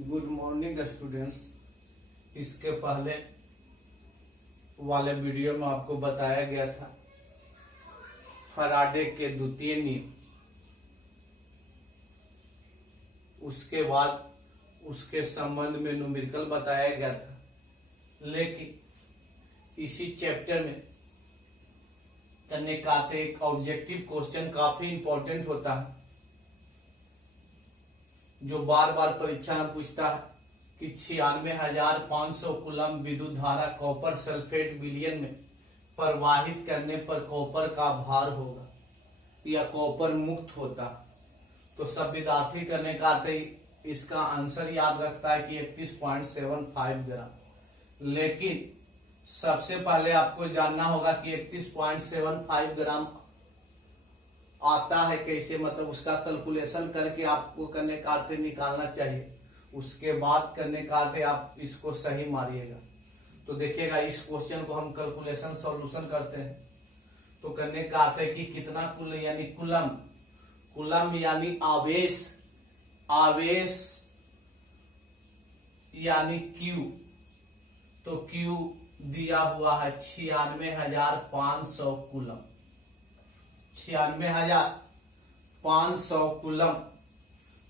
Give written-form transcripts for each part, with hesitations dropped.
Good morning students. इसके पहले वाले वीडियो में आपको बताया गया था फराडे के द्वितीय नियम। उसके बाद उसके संबंध में न्यूमेरिकल बताया गया था, लेकिन इसी चैप्टर में करने का एक ऑब्जेक्टिव क्वेश्चन काफी इंपॉर्टेंट होता है, जो बार बार परीक्षा में पूछता है कि 96,500 कूलम विद्युत धारा कॉपर सल्फेट विलयन में प्रवाहित करने पर कॉपर का भार होगा या कॉपर मुक्त होता। तो सब विद्यार्थी करने का आते ही इसका आंसर याद रखता है कि 31.75 ग्राम। लेकिन सबसे पहले आपको जानना होगा कि 31.75 ग्राम आता है कैसे, मतलब उसका कैलकुलेशन करके आपको करने का अर्थ निकालना चाहिए। उसके बाद करने का अर्थ आप इसको सही मारिएगा। तो देखिएगा, इस क्वेश्चन को हम कैलकुलेशन सॉल्यूशन करते हैं तो करने का अर्थ है कि कितना कुल यानी कुलम, कुलम यानी आवेश, आवेश यानी क्यू। तो क्यू दिया हुआ है 96,500 कूलम, 96,500 कूलम।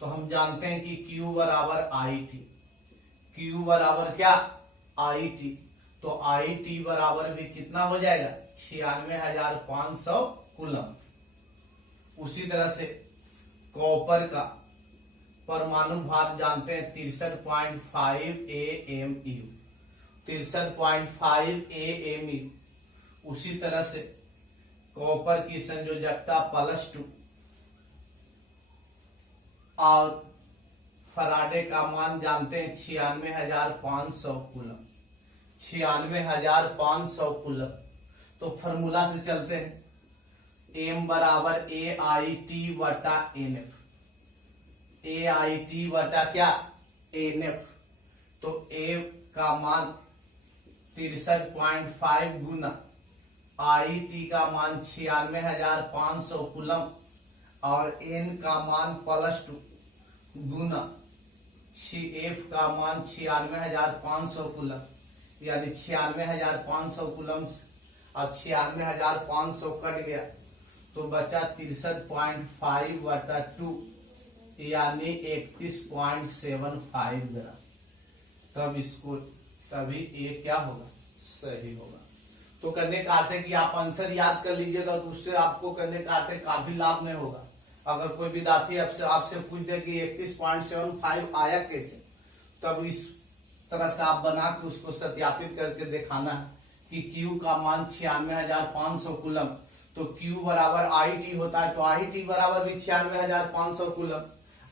तो हम जानते हैं कि Q बराबर आई टी, Q बराबर क्या आई टी। तो आई टी बराबर भी कितना हो जाएगा 96,500 कूलम। उसी तरह से कॉपर का परमाणु भार जानते हैं 63.5 AMU, 63.5 AMU। उसी तरह से कॉपर की संयोजकता +2 और फराडे का मान जानते हैं 96,500 कूलम, 96,500 कूलम। तो फॉर्मूला से चलते हैं, M बराबर AIT बटा NF, AIT बटा क्या NF। तो A का मान 63.5 गुना IT का मान 96,500 कूलम और N का मान +2 गुना F का मान 96,500 कूलम, यानी 96,500 कूलम और 96,500 कट गया तो बचा 63.5 बटा 2 यानी 31.75 ग्राम। तब इसको तभी ये क्या होगा सही होगा। तो करने का अर्थ है कि आप आंसर याद कर लीजिएगा, तो उससे आपको करने का अर्थ है काफी लाभ में होगा। अगर कोई विद्यार्थी आपसे पूछ दे कि 31.75 आया कैसे, तब इस तरह से आप बना के उसको सत्यापित करके दिखाना है कि Q का मान 96,500 कूलम। तो Q बराबर IT होता है, तो IT बराबर भी 96,500 कूलम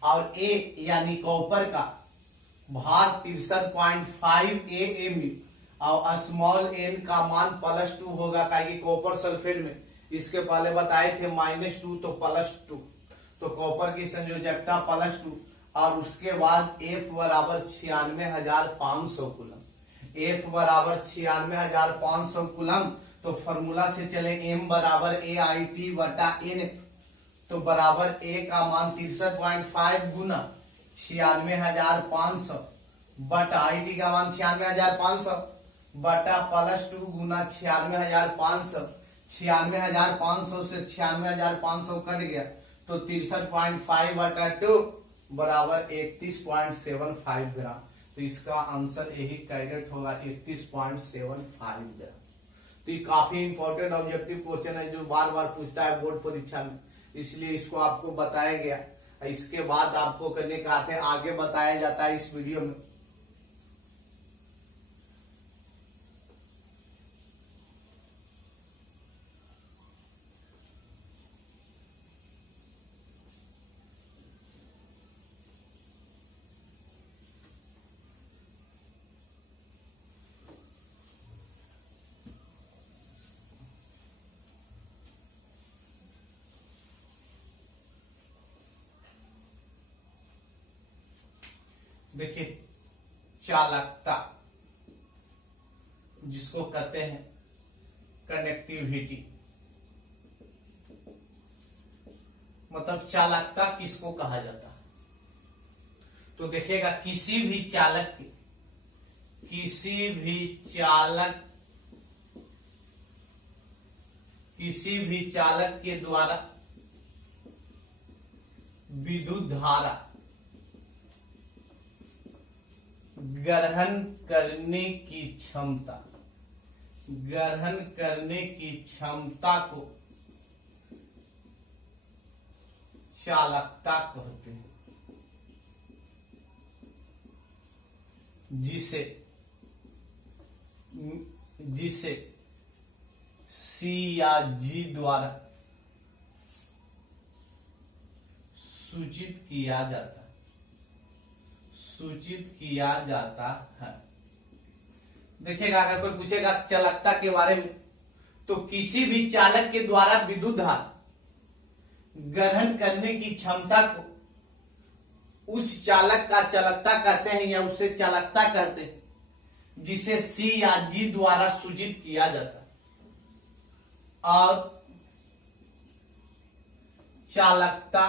और A यानी कॉपर का भार 63.5 AMU और स्मॉल n का मान +2 होगा, कि कॉपर सल्फेट में इसके पहले बताए थे -2 तो +2। तो कॉपर की संयोजकता +2 और उसके बाद F बराबर 96,500 कूलम, F बराबर 96,500 कूलम। तो फॉर्मूला से चले M बराबर AIT बटा NF। तो बराबर A का मान 63.5 गुना 96,500 बटा IT का मान 96,500 बटा +2 गुना 96,500, 96,500 से 96,500 कट गया तो 63.5 बटा 2 बराबर 31.75 ग्राम। तो इसका आंसर यही कैरेक्ट होगा 31.75 ग्राम। तो ये काफी इंपॉर्टेंट ऑब्जेक्टिव क्वेश्चन है जो बार बार पूछता है बोर्ड परीक्षा में, इसलिए इसको आपको बताया गया। इसके बाद आपको करने का आगे बताया जाता है इस वीडियो में। देखिए, चालकता जिसको कहते हैं कनेक्टिविटी, मतलब चालकता किसको कहा जाता है। तो देखिएगा किसी भी चालक के द्वारा विद्युत धारा ग्रहण करने की क्षमता को चालकता कहते हैं, जिसे सी या जी द्वारा सूचित किया जाता है। देखिएगा अगर कोई पूछेगा चालकता के बारे में, तो किसी भी चालक के द्वारा विद्युत धारा ग्रहण करने की क्षमता को उस चालक का चालकता कहते हैं या उसे चालकता कहते हैं, जिसे सी या जी द्वारा सूचित किया जाता है। और चालकता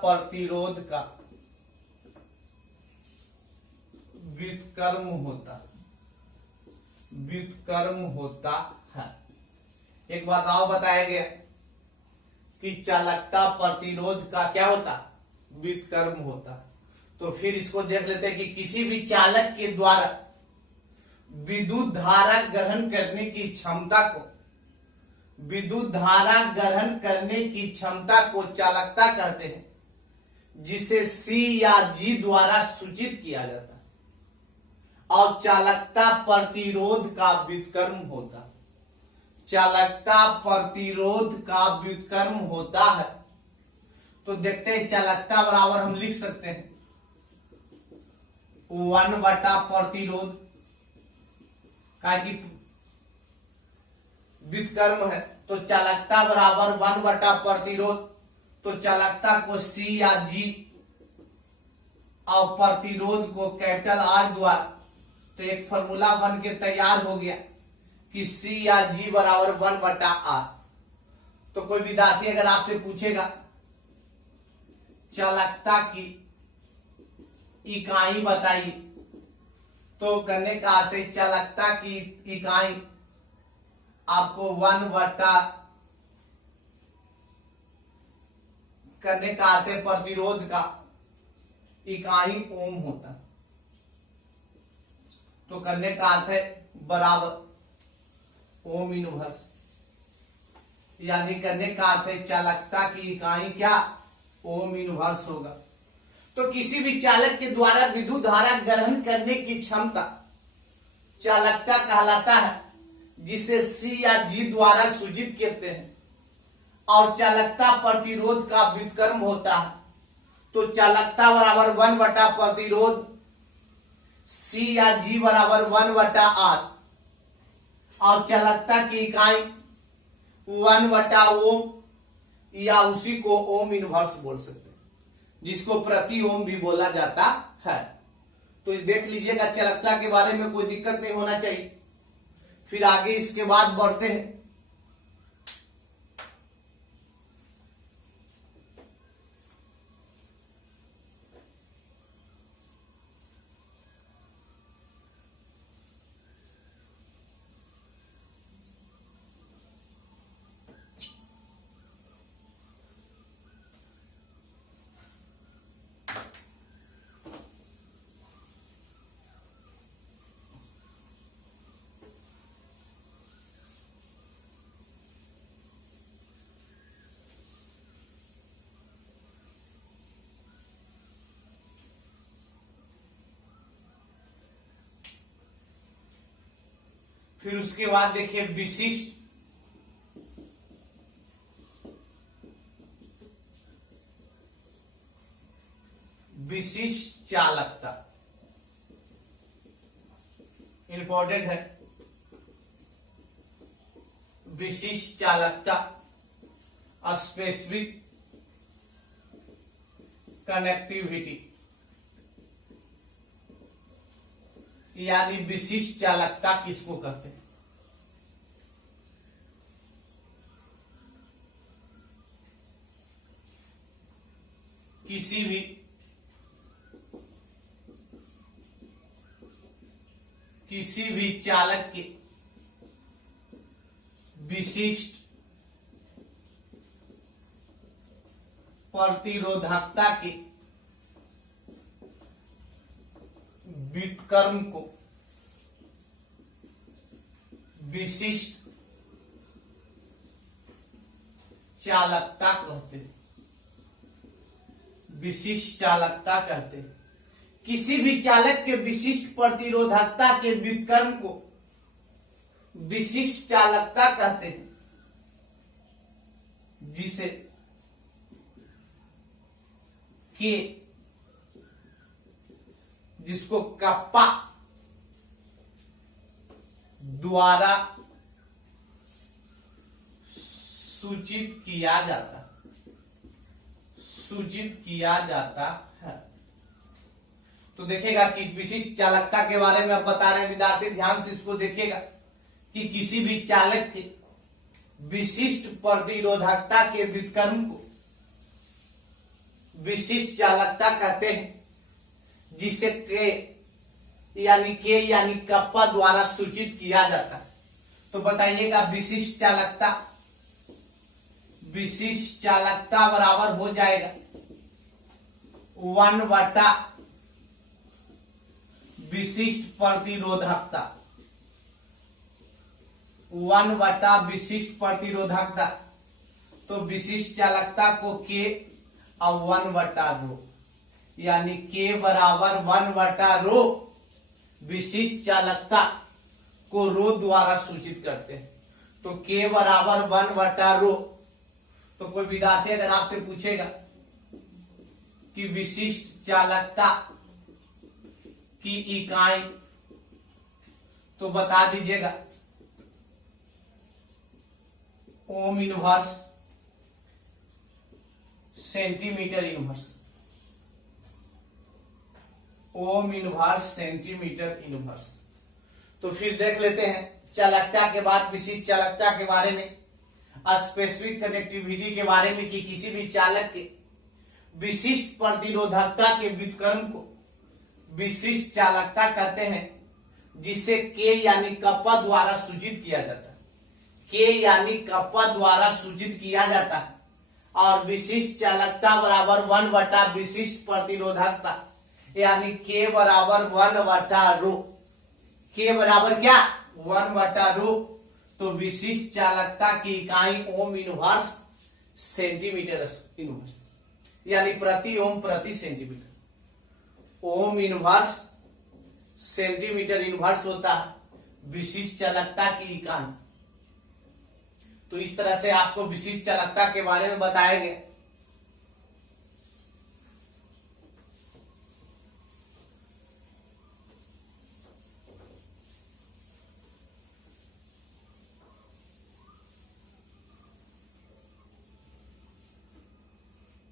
प्रतिरोध का व्युत्क्रम होता है। एक बात और बताया गया कि चालकता प्रतिरोध का क्या होता, व्युत्क्रम होता। तो फिर इसको देख लेते हैं कि किसी भी चालक के द्वारा विद्युत धारा ग्रहण करने की क्षमता को चालकता कहते हैं, जिसे सी या जी द्वारा सूचित किया जाता है। और चालकता प्रतिरोध का व्युत्क्रम होता है। तो देखते हैं चालकता बराबर हम लिख सकते हैं 1 बटा प्रतिरोध का कि व्युत्क्रम है, तो चालकता बराबर 1 बटा प्रतिरोध। तो चालकता को सी या जी और प्रतिरोध को कैपिटल आर द्वारा, तो एक फॉर्मूला बन के तैयार हो गया कि सी या जी बराबर 1 बटा आर। तो कोई विद्यार्थी अगर आपसे पूछेगा चालकता की इकाई बताइए, तो करने का अर्थ है चालकता की इकाई आपको 1 बटा करने का अर्थ है प्रतिरोध का इकाई ओम होता। तो करने का अर्थ है बराबर ओम इनवर्स, यानी करने का अर्थ है चालकता की इकाई क्या, ओम इनवर्स होगा। तो किसी भी चालक के द्वारा विद्युत धारा ग्रहण करने की क्षमता चालकता कहलाता है, जिसे सी या जी द्वारा सूचित करते हैं। और चालकता प्रतिरोध का व्युत्क्रम होता है। तो चालकता बराबर 1 बटा प्रतिरोध, सी या जी बराबर 1 बटा आर, और चालकता की इकाई 1 बटा ओम, या उसी को ओम इनवर्स बोल सकते हैं, जिसको प्रति ओम भी बोला जाता है। तो देख लीजिएगा चालकता के बारे में कोई दिक्कत नहीं होना चाहिए। फिर आगे इसके बाद बढ़ते हैं। फिर उसके बाद देखिए विशिष्ट चालकता इंपॉर्टेंट है। विशिष्ट चालकता स्पेसिफिक कनेक्टिविटी, यानी विशिष्ट चालकता किसको कहते हैं। किसी भी चालक के विशिष्ट प्रतिरोधकता के व्युत्क्रम को विशिष्ट चालकता कहते हैं। विशिष्ट चालकता कहते हैं। किसी भी चालक के विशिष्ट प्रतिरोधकता के व्युत्क्रम को विशिष्ट चालकता कहते हैं, जिसे के जिसको कप्पा द्वारा सूचित किया जाता है। तो देखिएगा कि इस विशिष्ट चालकता के बारे में अब बता रहे हैं विद्यार्थी, ध्यान से इसको देखिएगा कि किसी भी चालक के विशिष्ट प्रतिरोधकता के व्युत्क्रम को विशिष्ट चालकता कहते हैं, जिसे के यानी कप्पा द्वारा सूचित किया जाता है। तो बताइएगा विशिष्ट चालकता बराबर हो जाएगा 1 बटा विशिष्ट प्रतिरोधकता, 1 बटा विशिष्ट प्रतिरोधकता। तो विशिष्ट चालकता को के और 1 बटा रो, यानी के बराबर 1 बटा रो विशिष्ट चालकता को रो द्वारा सूचित करते हैं। तो के बराबर 1 बटा रो। तो कोई विद्यार्थी अगर आपसे पूछेगा कि विशिष्ट चालकता की इकाई, तो बता दीजिएगा ohm inverse centimetre inverse, ohm inverse centimetre inverse. तो फिर देख लेते हैं चालकता के बाद विशिष्ट चालकता के बारे में, स्पेसिफिक कनेक्टिविटी के बारे में, कि किसी भी चालक के विशिष्ट प्रतिरोधकता के व्युत्क्रम को विशिष्ट चालकता कहते हैं, जिसे के यानी कप्पा द्वारा सूचित किया जाता है। के यानी कप्पा द्वारा सूचित किया जाता है। और विशिष्ट चालकता बराबर 1 बटा विशिष्ट प्रतिरोधकता, यानी के बराबर 1 बटा रो। के बराबर क्या? 1 बटा रो। तो विशिष्ट चालकता की इकाई ओम इनवर्स सेंटीमीटर इनवर्स, यानी प्रति ओम प्रति centimetre. Ohm inverse centimetre inverse होता है विशिष्ट चालकता की इकाई। तो इस तरह से आपको विशिष्ट चालकता के बारे में बताया गया।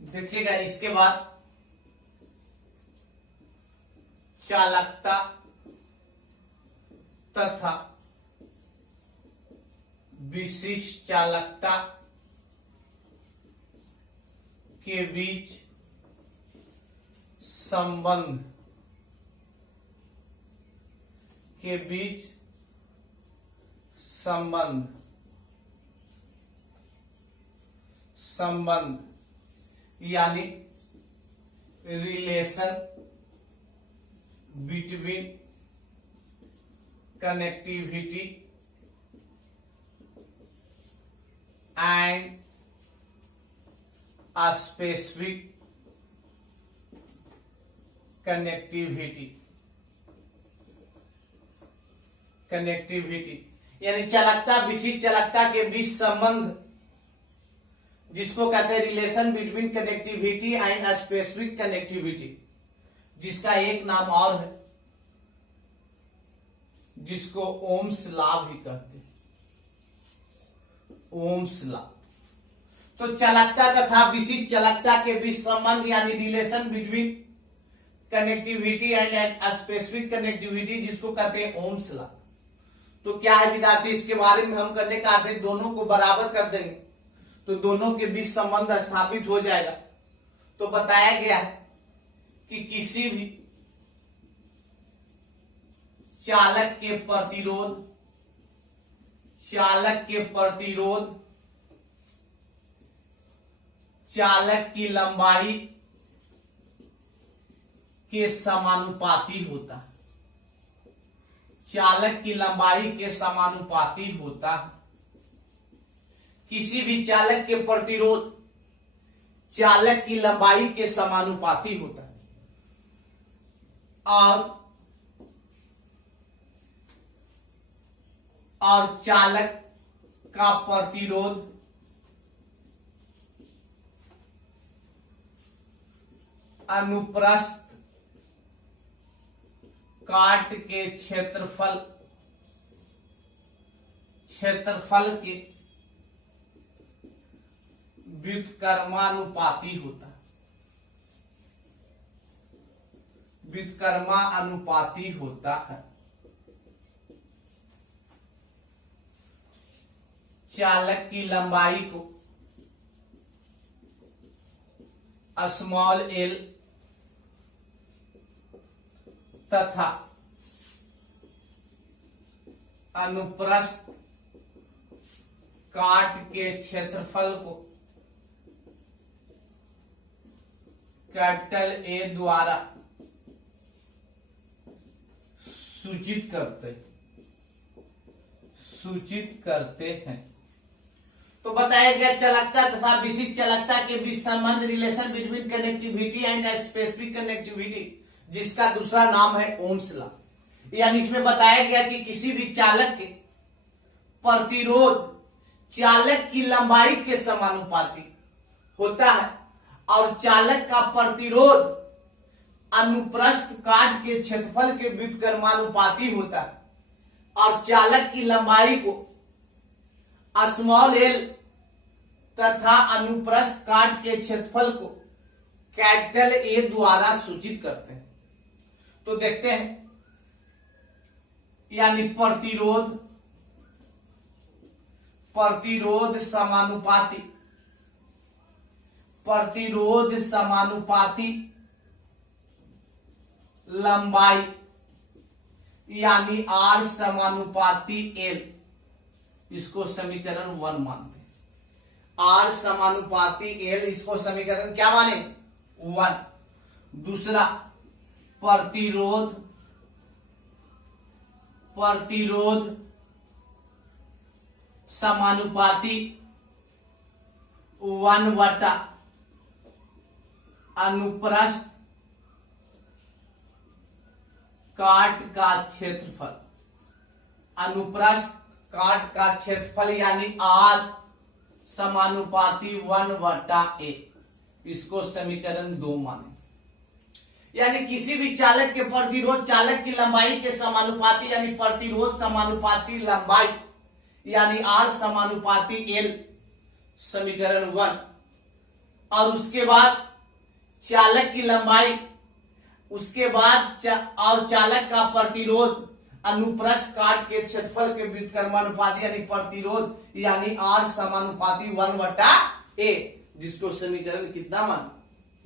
देखिएगा इसके बाद चालकता तथा विशिष्ट चालकता के बीच संबंध यानी relation between connectivity and specific connectivity यानी चालकता विशिष्ट चालकता के बीच संबंध, जिसको कहते हैं relation between connectivity and specific connectivity, जिसका एक नाम और है जिसको ओम्स लॉ भी कहते हैं। Ohm's law. तो चालकता तथा विशिष्ट चालकता के बीच संबंध यानी relation between connectivity and specific connectivity, जिसको कहते हैं ओम्स लॉ। तो क्या है विद्यार्थी, इसके बारे में हम करने का आते दोनों को बराबर कर देंगे तो दोनों के बीच संबंध स्थापित हो जाएगा। तो बताया गया है कि किसी भी चालक के प्रतिरोध चालक की लंबाई के समानुपाती होता है। चालक की लंबाई के समानुपाती होता है। किसी भी चालक के प्रतिरोध चालक की लंबाई के समानुपाती होता है और चालक का प्रतिरोध अनुप्रस्थ काट के क्षेत्रफल के व्युत्क्रमानुपाती होता है। व्युत्क्रमानुपाती होता है। चालक की लंबाई को स्मॉल एल तथा अनुप्रस्थ काट के क्षेत्रफल को कैपिटल ए द्वारा सूचित करते हैं। तो बताया गया चालकता तथा विशिष्ट चालकता के बीच संबंध, relation between connectivity and specific connectivity, जिसका दूसरा नाम है ओम्स लॉ। यानी इसमें बताया गया कि किसी भी चालक के प्रतिरोध चालक की लंबाई के समानुपाती होता है और चालक का प्रतिरोध अनुप्रस्थ काट के क्षेत्रफल के व्युत्क्रमानुपाती होता है और चालक की लंबाई को स्मॉल एल तथा अनुप्रस्थ काट के क्षेत्रफल को कैपिटल ए द्वारा सूचित करते हैं। तो देखते हैं, यानी प्रतिरोध समानुपाती लंबाई यानी आर समानुपाती एल, इसको समीकरण 1 मानते हैं। आर समानुपाती एल, इसको समीकरण क्या माने 1। दूसरा प्रतिरोध समानुपाती 1 बटा अनुप्रस्थ काट का क्षेत्रफल। अनुप्रस्थ काट का क्षेत्रफल यानी आर समानुपाती 1 बटा ए, इसको समीकरण 2 माने। यानी किसी भी चालक के प्रतिरोध चालक की लंबाई के समानुपाती, यानी प्रतिरोध समानुपाती लंबाई यानी आर समानुपाती एल, समीकरण 1। और उसके बाद चालक की लंबाई, उसके बाद और चालक का प्रतिरोध अनुप्रस्थ काट के क्षेत्रफल के व्युत्क्रमानुपाती यानी प्रतिरोध यानी आर समानुपाती 1 बटा ए, जिसको समीकरण कितना माना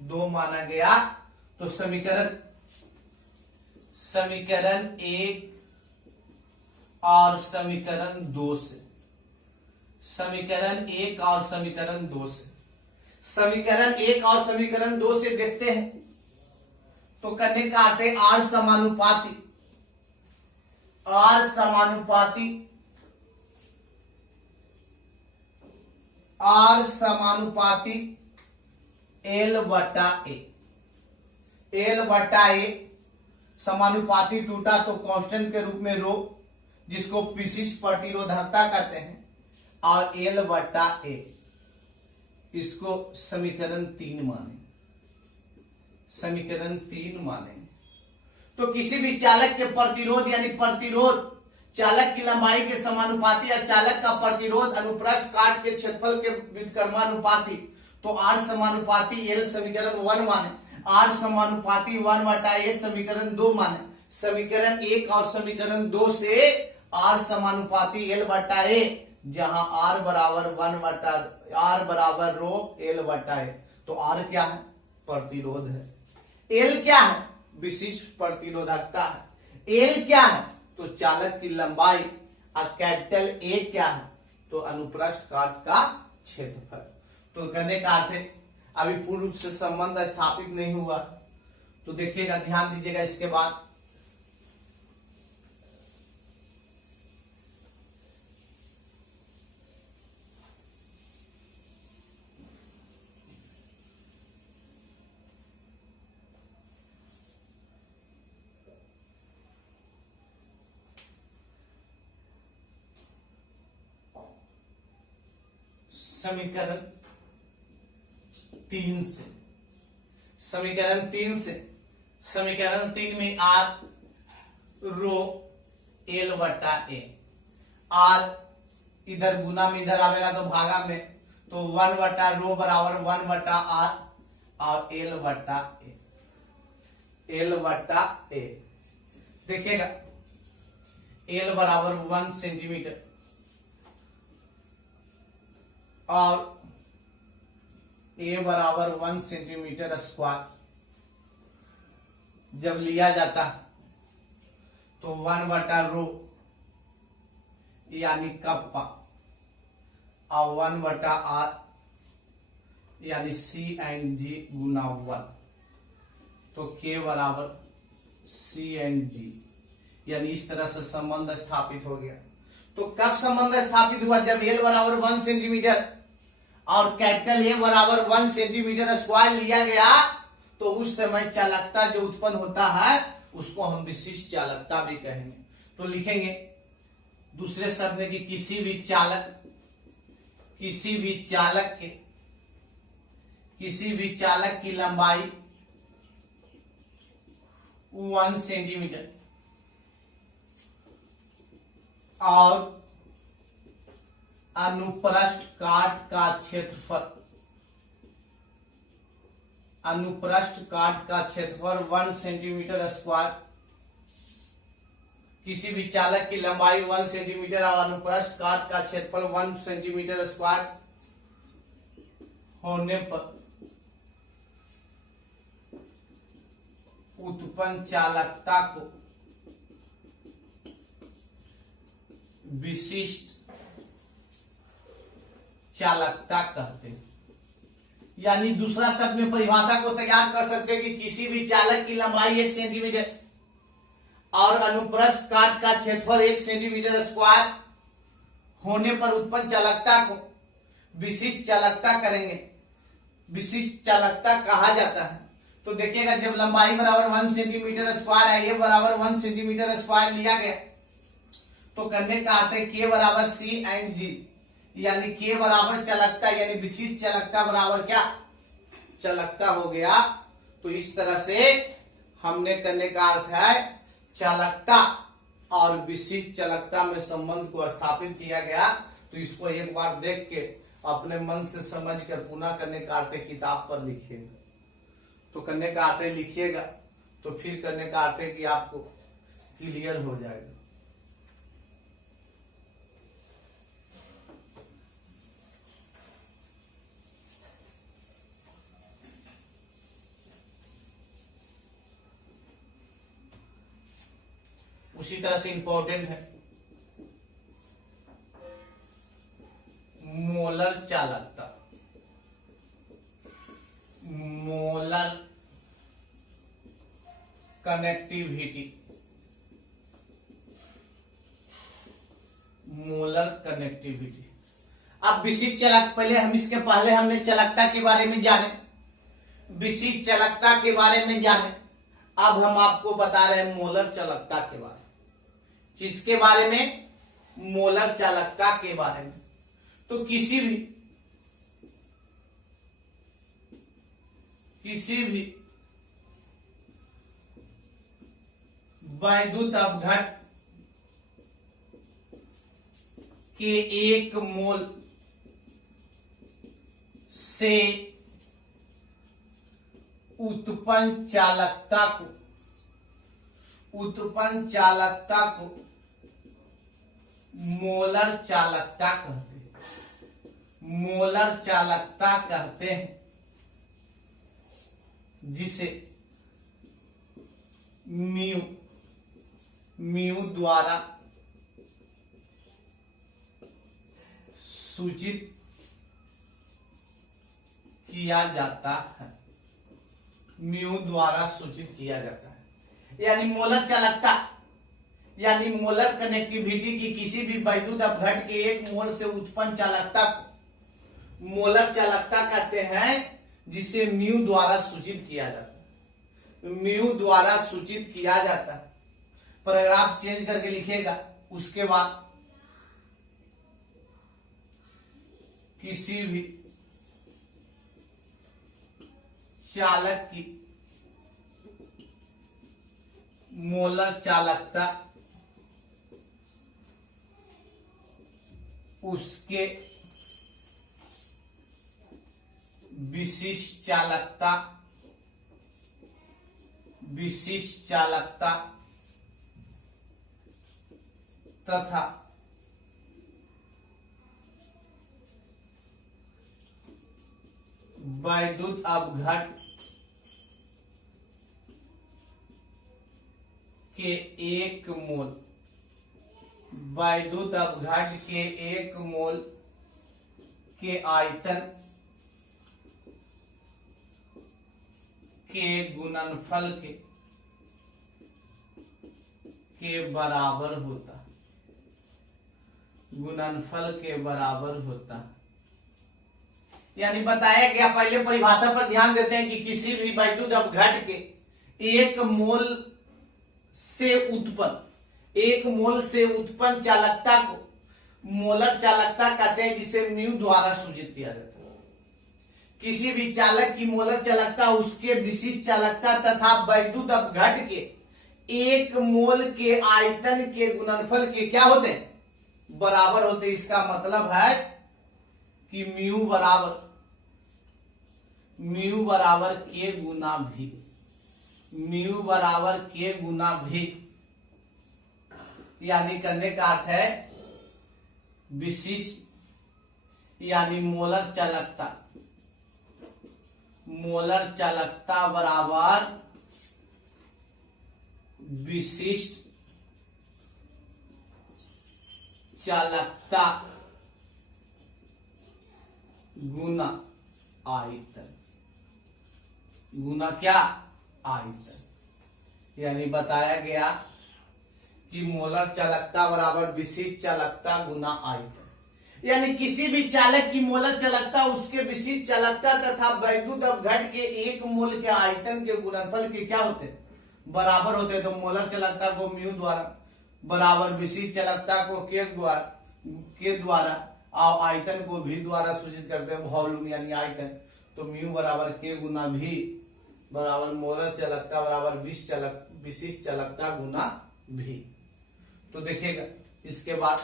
2 माना गया। तो समीकरण 1 और समीकरण 2 से, समीकरण 1 और समीकरण 2 से, समीकरण 1 और समीकरण 2 से देखते हैं तो करने का अर्थ है आर समानुपाती एल बटा ए। एल बटा ए समानुपाती टूटा तो कांस्टेंट के रूप में रो, जिसको विशिष्ट प्रतिरोधकता कहते हैं, और एल बटा ए, इसको समीकरण 3 माने। समीकरण 3 माने तो किसी भी चालक के प्रतिरोध यानी प्रतिरोध चालक की लंबाई के समानुपाती या चालक का प्रतिरोध अनुप्रस्थ काट के क्षेत्रफल के व्युत्क्रमानुपाती, तो आर समानुपाती एल समीकरण 1 माने, आर समानुपाती 1 बटा ए समीकरण 2 माने। समीकरण 1 और समीकरण 2 से आर समानुपाती एल बटा ए, जहां आर बराबर 1 बटा आर बराबर रो एल बटा ए, तो आर क्या है प्रतिरोध है। एल क्या है? विशिष्ट प्रतिरोधकता है। एल क्या है? तो चालक की लंबाई। और कैपिटल ए क्या है? तो अनुप्रस्थ काट का क्षेत्रफल। तो कहने का अर्थ है अभी पूर्ण रूप से संबंध स्थापित नहीं हुआ, तो देखिएगा, ध्यान दीजिएगा इसके बाद। समीकरण 3 से, समीकरण 3 में आर रो एल बटा ए, आर इधर गुना में इधर आवेगा तो भागा में, तो 1 बटा रो बराबर 1 बटा आर और एल बटा ए, एल बटा ए। देखिएगा एल बराबर 1 सेंटीमीटर और ए बराबर 1 सेंटीमीटर स्क्वायर जब लिया जाता है तो 1 बटा रो यानी कप्पा और 1 बटा आर यानी सी एंड जी गुना 1, तो के बराबर सी एंड जी, यानी इस तरह से संबंध स्थापित हो गया। तो कब संबंध स्थापित हुआ? जब एल बराबर 1 सेंटीमीटर और कैपिटल ए बराबर 1 सेंटीमीटर स्क्वायर लिया गया, तो उस समय चालकता जो उत्पन्न होता है उसको हम विशिष्ट चालकता भी कहेंगे। तो लिखेंगे दूसरे शब्द में कि किसी भी चालक की लंबाई 1 सेंटीमीटर और अनुप्रस्थ काट का क्षेत्रफल 1 सेंटीमीटर स्क्वायर। किसी भी चालक की लंबाई 1 सेंटीमीटर और अनुप्रस्थ काट का क्षेत्रफल 1 सेंटीमीटर स्क्वायर होने पर उत्पन्न चालकता को विशिष्ट चालकता कहते हैं। यानी दूसरा शब्द में परिभाषा को तैयार कर सकते हैं कि किसी भी चालक की लंबाई 1 सेंटीमीटर और अनुप्रस्थ काट का क्षेत्रफल 1 सेंटीमीटर स्क्वायर होने पर उत्पन्न चालकता को विशिष्ट चालकता करेंगे, विशिष्ट चालकता कहा जाता है। तो देखिएगा जब लंबाई बराबर 1 सेंटीमीटर स्क्वायर है, ये बराबर 1 सेंटीमीटर स्क्वायर लिया गया, तो करने का अर्थ है के बराबर सी एंड जी, यानी के बराबर चालकता यानी विशिष्ट चालकता बराबर क्या? चालकता हो गया। तो इस तरह से हमने करने का अर्थ है चालकता और विशिष्ट चालकता में संबंध को स्थापित किया गया। तो इसको एक बार देख के अपने मन से समझ कर पुनः करने का अर्थ किताब पर लिखिएगा। तो करने का अर्थ लिखिएगा तो फिर करने का अर्थ है कि आपको क्लियर हो जाएगा। उसी तरह से इंपॉर्टेंट है मोलर चालकता, मोलर कनेक्टिविटी, मोलर कनेक्टिविटी। अब विशिष्ट चालक, पहले हम इसके पहले हमने चालकता के बारे में जाने, विशिष्ट चालकता के बारे में जाने। अब हम आपको बता रहे हैं मोलर चालकता के बारे में। किसके बारे में? मोलर चालकता के बारे में। तो किसी भी वैद्युत अपघट के 1 मोल से उत्पन्न चालकता को मोलर चालकता कहते हैं। मोलर चालकता कहते हैं। जिसे म्यू द्वारा सूचित किया जाता है, म्यू द्वारा सूचित किया जाता है। यानी मोलर चालकता यानी मोलर कनेक्टिविटी की किसी भी वैद्युत अपघट के एक मोल से उत्पन्न चालकता को मोलर चालकता कहते हैं, जिसे म्यू द्वारा सूचित किया जाता है। म्यू द्वारा सूचित किया जाता है। पैराग्राफ चेंज करके लिखेगा। उसके बाद किसी भी चालक की मोलर चालकता उसके विशिष्ट चालकता तथा वैद्युत अपघट के एक मोल वैद्युत अपघट के एक मोल के आयतन के गुणनफल के बराबर होता है। गुणनफल के बराबर होता है। यानी बताया गया, पहले परिभाषा पर ध्यान देते हैं कि किसी भी वैद्युत अपघट के एक मोल से उत्पन्न चालकता को मोलर चालकता कहते हैं, जिसे म्यू द्वारा सूचित किया जाता है। किसी भी चालक की मोलर चालकता उसके विशिष्ट चालकता तथा वैद्युत अपघट के एक मोल के आयतन के गुणनफल के क्या होते हैं? बराबर होते। इसका मतलब है कि म्यू बराबर के गुना भी, म्यू बराबर के गुना भी, यानी करने का अर्थ है विशिष्ट यानी मोलर चालकता बराबर विशिष्ट चालकता गुना आयतन, गुना क्या? आयतन। यानी बताया गया कि मोलर चालकता बराबर विशिष्ट चालकता गुना आयतन। यानी किसी भी चालक की मोलर चालकता उसके विशिष्ट चालकता तथा वैद्युत अपघट के एक मोल के आयतन के गुणनफल के क्या होते हैं? बराबर होते हैं। तो मोलर चालकता को म्यू द्वारा बराबर विशिष्ट चालकता को के द्वारा और आयतन को भी द्वारा सूचित करते हैं, वॉल्यूम यानी आयतन। तो म्यू बराबर के गुना भी बराबर मोलर चालकता बराबर विशिष्ट चालकता गुना भी। तो देखिएगा इसके बाद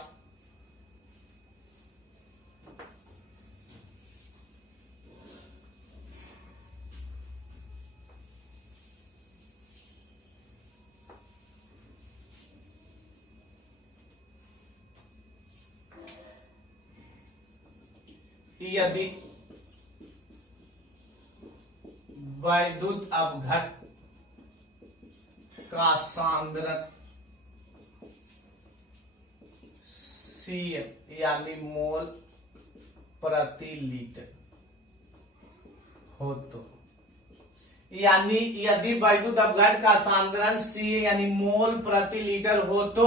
यदि वैद्युत अपघट का सांद्रण C यानी मोल प्रति लीटर हो तो, यानी यदि वैद्युत अपघट का सांद्रण C यानी मोल प्रति लीटर हो तो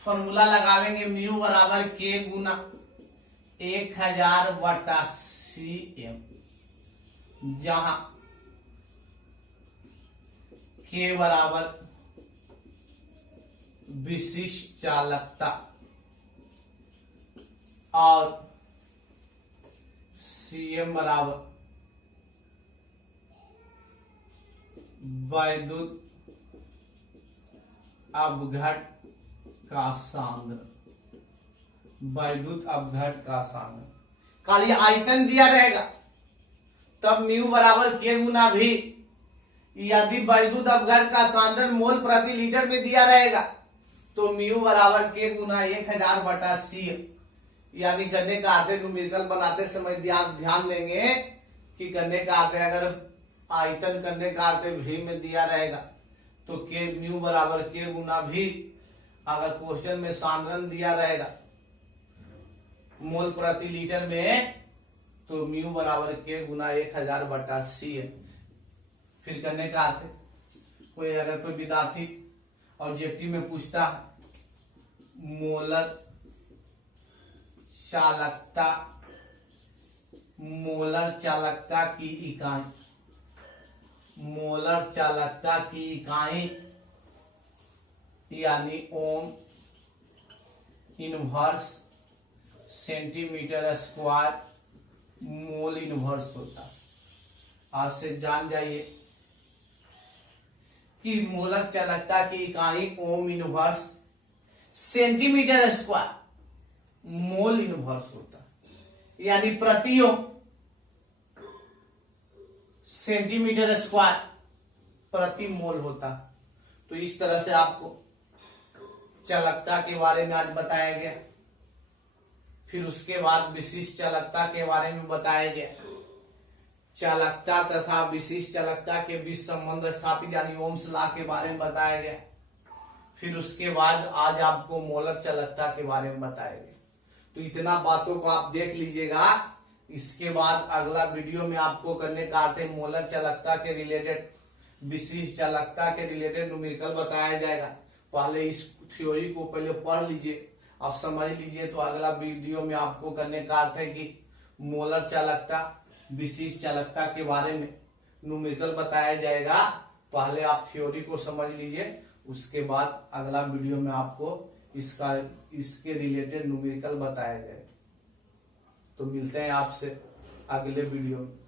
फॉर्मूला लगावेंगे म्यू बराबर के गुना 1000/cm, जहां के बराबर विशिष्ट चालकता और cm बराबर वैद्युत अपघट का सांद्रण, वैद्युत अपघट का सांद्रण। खाली आयतन दिया रहेगा तब म्यू बराबर के गुना भी। यदि वैद्युत अपघट का सांद्रण मोल प्रति लीटर में दिया रहेगा तो म्यू बराबर के गुना 1000/cm। यानी करने का अर्थ न्यूमेरिकल बनाते समय ध्यान देंगे कि करने का अर्थ अगर आयतन करने का अर्थ भी में दिया रहेगा, तो के म्यू बराबर के गुना भी। अगर क्वेश्चन में सांद्रण दिया रहेगा मोल प्रति लीटर में, तो म्यू बराबर के गुना 1000 बटा सी है। फिर करने का अर्थ है, कोई अगर कोई विद्यार्थी ऑब्जेक्टिव में पूछता है मोलर चालकता की इकाई, मोलर चालकता की इकाई यानी ohm inverse centimetre square mole inverse होता है। आज से जान जाइए कि मोलर चालकता की इकाई ohm inverse centimetre square mole inverse होता है, यानी प्रति ओम सेंटीमीटर स्क्वायर प्रति मोल होता। तो इस तरह से आपको चालकता के बारे में आज बताया गया। फिर उसके बाद विशिष्ट चालकता के बारे में बताया गया। चालकता तथा विशिष्ट चालकता के बीच संबंध स्थापित यानी ओम्स लॉ के बारे में बताया गया। फिर उसके बाद आज आपको मोलर चालकता के बारे में बताया गया। तो इतना बातों को आप देख लीजिएगा। इसके बाद अगला वीडियो में आपको करने का अर्थ है मोलर चालकता के रिलेटेड, विशिष्ट चालकता के रिलेटेड न्यूमेरिकल बताया जाएगा। पहले इस थ्योरी को पहले पढ़ लीजिए, आप समझ लीजिए। तो अगला वीडियो में आपको करने का अर्थ है कि मोलर चालकता, विशिष्ट चालकता के बारे में न्यूमेरिकल बताया जाएगा। पहले आप थ्योरी को समझ लीजिए, उसके बाद अगला वीडियो में आपको इसके रिलेटेड न्यूमेरिकल बताया जाएगा। तो मिलते हैं आपसे अगले वीडियो में।